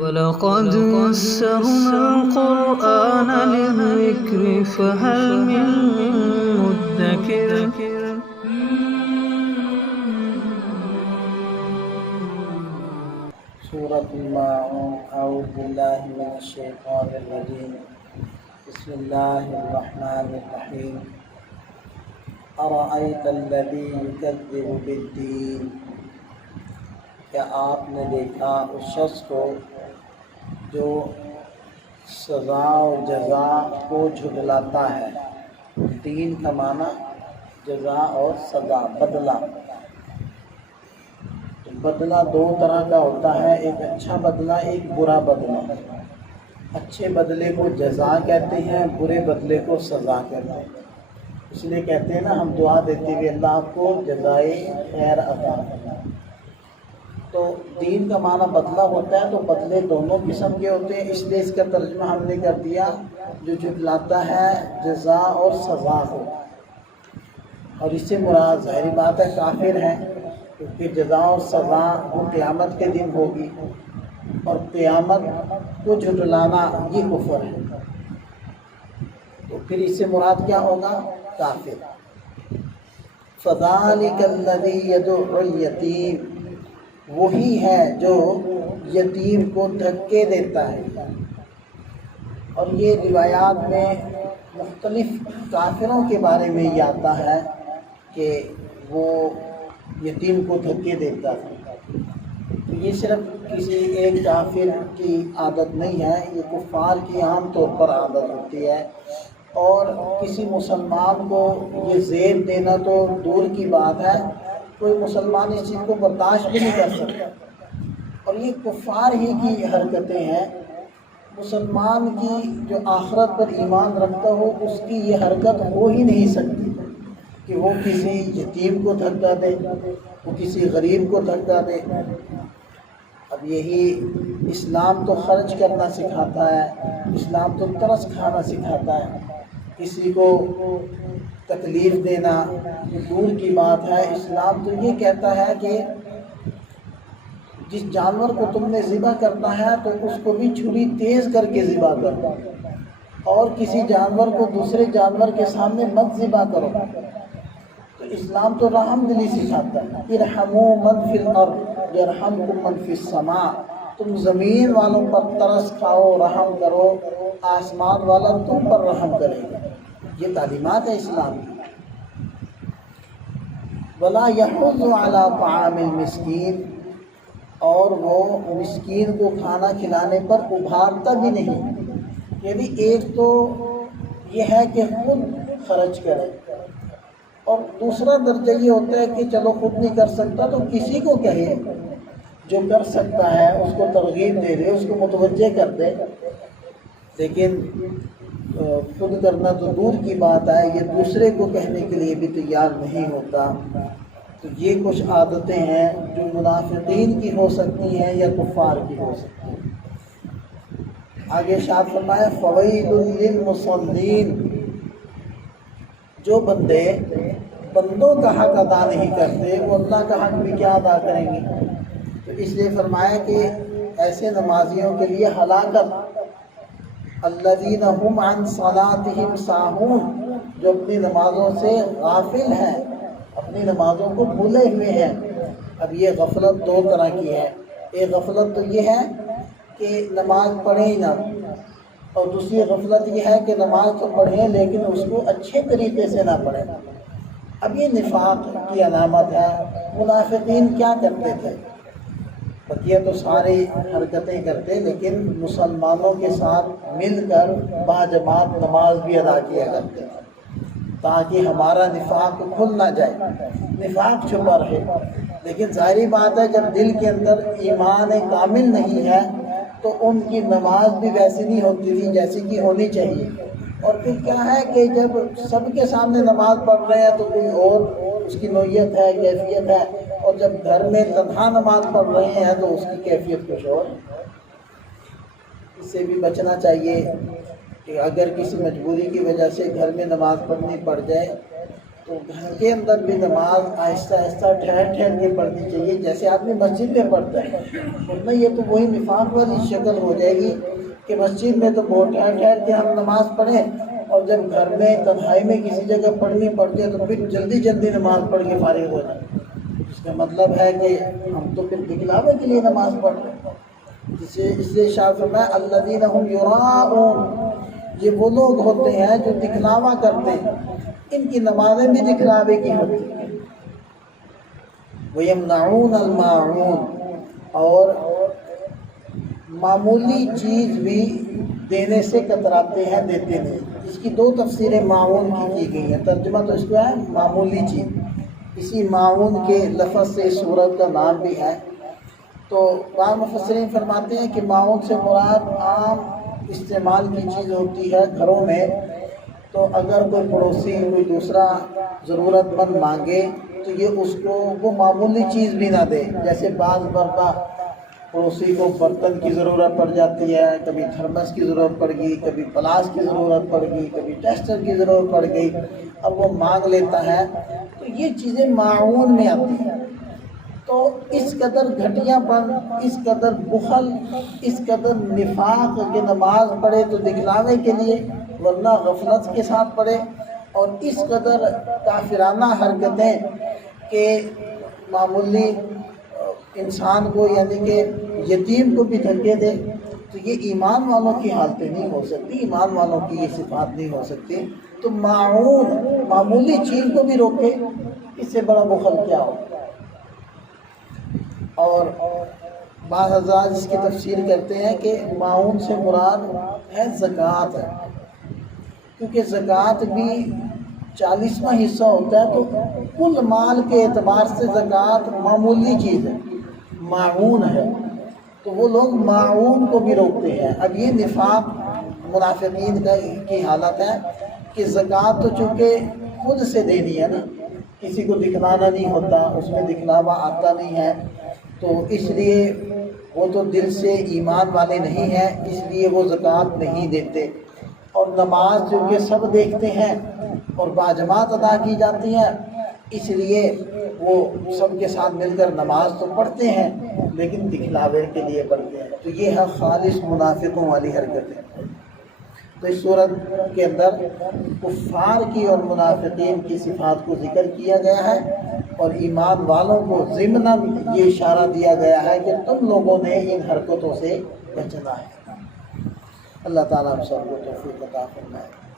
وَلَقَدْ يَسَّرْنَا الْقُرْآنَ لِلذِّكْرِ فَهَلْ مِن مُّدَّكِرٍ سورة الماعون أعوذ بالله من الشيطان الرجيم بسم الله الرحمن الرحيم أرأيت الذي يكذب بالدين کیا آپ نے دیکھا اس شخص کو جو سزا و جزا کو جھٹلاتا ہے۔ دین کا معنی جزا اور سزا، بدلہ۔ بدلہ دو طرح کا ہوتا ہے، ایک اچھا بدلہ، ایک برا بدلہ۔ اچھے بدلے کو جزا کہتے ہیں، برے بدلے کو سزا کہتے ہیں۔ اس لیے کہتے ہیں نا، ہم دعا دیتے ہوئے اللہ آپ کو جزائے خیر عطا فرمائے۔ تو دین کا معنی بدلہ ہوتا ہے، تو بدلے دونوں قسم کے ہوتے ہیں، اس لیے اس کا ترجمہ ہم نے کر دیا جو جھٹلاتا ہے جزا اور سزا کو۔ اور اس سے مراد ظاہری بات ہے کافر ہیں، کیونکہ جزا اور سزا وہ قیامت کے دن ہوگی، اور قیامت کو جھٹلانا یہ کفر ہے۔ تو پھر اس سے مراد کیا ہوگا؟ کافر۔ فَذَلِكَ الَّذِي يَدُعُّ الْيَتِيمَ، وہی ہے جو یتیم کو دھکے دیتا ہے۔ اور یہ روایات میں مختلف کافروں کے بارے میں یہ آتا ہے کہ وہ یتیم کو دھکے دیتا ہے۔ تو یہ صرف کسی ایک کافر کی عادت نہیں ہے، یہ کفار کی عام طور پر عادت ہوتی ہے۔ اور کسی مسلمان کو یہ زیب دینا تو دور کی بات ہے، کوئی مسلمان اس چیز کو برداشت بھی نہیں کر سکتا۔ اور یہ کفار ہی کی حرکتیں ہیں۔ مسلمان کی جو آخرت پر ایمان رکھتا ہو، اس کی یہ حرکت ہو ہی نہیں سکتی کہ وہ کسی یتیم کو دھکا دے، وہ کسی غریب کو دھکا دے۔ اب یہی اسلام تو خرچ کرنا سکھاتا ہے، اسلام تو ترس کھانا سکھاتا ہے۔ کسی کو تکلیف دینا دور کی بات ہے، اسلام تو یہ کہتا ہے کہ جس جانور کو تم نے ذبح کرنا ہے تو اس کو بھی چھری تیز کر کے ذبح کرو، اور کسی جانور کو دوسرے جانور کے سامنے مت ذبح کرو۔ تو اسلام تو رحم دلی سکھاتا ہے، ارحموا من فی الارض یرحمکم من فی السماء، تم زمین والوں پر ترس کھاؤ، رحم کرو، آسمان والا تم پر رحم کرے گا۔ یہ تعلیمات ہے اسلام کی۔ وَلَا يَحُضُّ عَلَى طَعَامِ الْمِسْكِينِ، اور وہ مسکین کو کھانا کھلانے پر ابھارتا بھی نہیں۔ یعنی ایک تو یہ ہے کہ خود خرچ کرے، اور دوسرا درجہ یہ ہوتا ہے کہ چلو خود نہیں کر سکتا تو کسی کو کہے جو کر سکتا ہے، اس کو ترغیب دے دے، اس کو متوجہ کر دے۔ لیکن خود کرنا تو دور کی بات ہے، یہ دوسرے کو کہنے کے لیے بھی تیار نہیں ہوتا۔ تو یہ کچھ عادتیں ہیں جو منافقین کی ہو سکتی ہیں یا کفار کی ہو سکتی ہیں۔ آگے ارشاد فرمایا فویل للمصلین، جو بندے بندوں کا حق ادا نہیں کرتے وہ اللہ کا حق بھی کیا ادا کریں گے؟ تو اس لیے فرمایا کہ ایسے نمازیوں کے لیے ہلاکت۔ الذین هم عن صلاتهم ساہون، جو اپنی نمازوں سے غافل ہیں، اپنی نمازوں کو بھولے ہوئے ہیں۔ اب یہ غفلت دو طرح کی ہے، ایک غفلت تو یہ ہے کہ نماز پڑھیں ہی نہ، اور دوسری غفلت یہ ہے کہ نماز تو پڑھیں لیکن اس کو اچھے طریقے سے نہ پڑھیں۔ اب یہ نفاق کی علامت ہے۔ منافقین کیا کرتے تھے؟ بقیہ تو ساری حرکتیں کرتے، لیکن مسلمانوں کے ساتھ مل کر باجماعت نماز بھی ادا کیا کرتے تھے تاکہ ہمارا نفاق کھل نہ جائے، نفاق چھپا رہے۔ لیکن ظاہری بات ہے جب دل کے اندر ایمان کامل نہیں ہے تو ان کی نماز بھی ویسی نہیں ہوتی تھی جیسی کہ ہونی چاہیے۔ اور پھر کیا ہے کہ جب سب کے سامنے نماز پڑھ رہے ہیں تو کوئی اور اس کی نوعیت ہے، کیفیت ہے، اور جب گھر میں تنہا نماز پڑھ رہے ہیں تو اس کی کیفیت کچھ اور۔ اس سے بھی بچنا چاہیے کہ اگر کسی مجبوری کی وجہ سے گھر میں نماز پڑھنی پڑ جائے تو گھر کے اندر بھی نماز آہستہ آہستہ ٹھہر ٹھہر کے پڑھنی چاہیے، جیسے آدمی مسجد میں پڑھتا ہے، ورنہ یہ تو وہی نفاق والی شکل ہو جائے گی کہ مسجد میں تو بہت ٹھہر ٹھہر کے ہم نماز پڑھیں، اور جب گھر میں تنہائی میں کسی جگہ پڑھنی پڑتی ہے تو پھر جلدی جلدی نماز پڑھ کے فارغ ہو جائیں۔ اس کا مطلب ہے کہ ہم تو پھر دکھلاوے کے لیے نماز پڑھ رہے ہیں۔ اس لیے شاہ فرمایا الذین هم یراؤون، یہ وہ لوگ ہوتے ہیں جو دکھلاوا کرتے ہیں، ان کی نمازیں بھی دکھلاوے کی ہوتی ہیں۔ وَيَمْنَعُونَ الْمَاعُونَ، اور معمولی چیز بھی دینے سے کتراتے ہیں، دیتے نہیں۔ اس کی دو تفسیریں معاون کی گئی ہیں، ترجمہ تو اس کو ہے معمولی چیز، اسی معاون کے لفظ سے سورت کا نام بھی ہے۔ تو بعض مفسرین فرماتے ہیں کہ معاون سے مراد عام استعمال کی چیز ہوتی ہے گھروں میں، تو اگر کوئی پڑوسی کوئی دوسرا ضرورت مند مانگے تو یہ اس کو وہ معمولی چیز بھی نہ دے، جیسے بعض مرتبہ پڑوسی کو برتن کی ضرورت پڑ جاتی ہے، کبھی تھرمس کی ضرورت پڑ گئی، کبھی پلاس کی ضرورت پڑ گئی، کبھی ٹیسٹر کی ضرورت پڑ گئی، اب وہ مانگ لیتا ہے، تو یہ چیزیں معاون میں آتی ہیں۔ تو اس قدر گھٹیا پن، اس قدر بخل، اس قدر نفاق کہ نماز پڑھے تو دکھلاوے کے لیے ورنہ غفلت کے ساتھ پڑھے، اور اس قدر کافرانہ حرکتیں کہ معمولی انسان کو یعنی کہ یتیم کو بھی دھکے دے، تو یہ ایمان والوں کی حالتیں نہیں ہو سکتی، ایمان والوں کی یہ صفات نہیں ہو سکتی۔ تو معاون معمولی چیز کو بھی روکے، اس سے بڑا بخل کیا ہو۔ اور بعض حضرات اس کی تفسیر کرتے ہیں کہ معاون سے مراد ہے زکوٰۃ ہے، کیونکہ زکوٰۃ بھی 40واں حصہ ہوتا ہے، تو کل مال کے اعتبار سے زکوٰۃ معمولی چیز ہے، معاون ہے، تو وہ لوگ معاون کو بھی روکتے ہیں۔ اب یہ نفاق منافقین کی حالت ہے کہ زکوٰۃ تو چونکہ خود سے دینی ہے نا، کسی کو دکھلانا نہیں ہوتا، اس میں دکھلاوا آتا نہیں ہے، تو اس لیے وہ تو دل سے ایمان والے نہیں ہیں، اس لیے وہ زکوٰۃ نہیں دیتے۔ اور نماز جو کہ سب دیکھتے ہیں اور باجماعت ادا کی جاتی ہے، اس لیے وہ سب کے ساتھ مل کر نماز تو پڑھتے ہیں لیکن دکھلاوے کے لیے پڑھتے ہیں، تو یہ ہے خالص منافقوں والی حرکتیں۔ تو اس صورت کے اندر کفار کی اور منافقین کی صفات کو ذکر کیا گیا ہے، اور ایمان والوں کو ضمناً یہ اشارہ دیا گیا ہے کہ تم لوگوں نے ان حرکتوں سے بچنا ہے۔ اللہ تعالیٰ ہم سب کو توفیق عطا فرمائے۔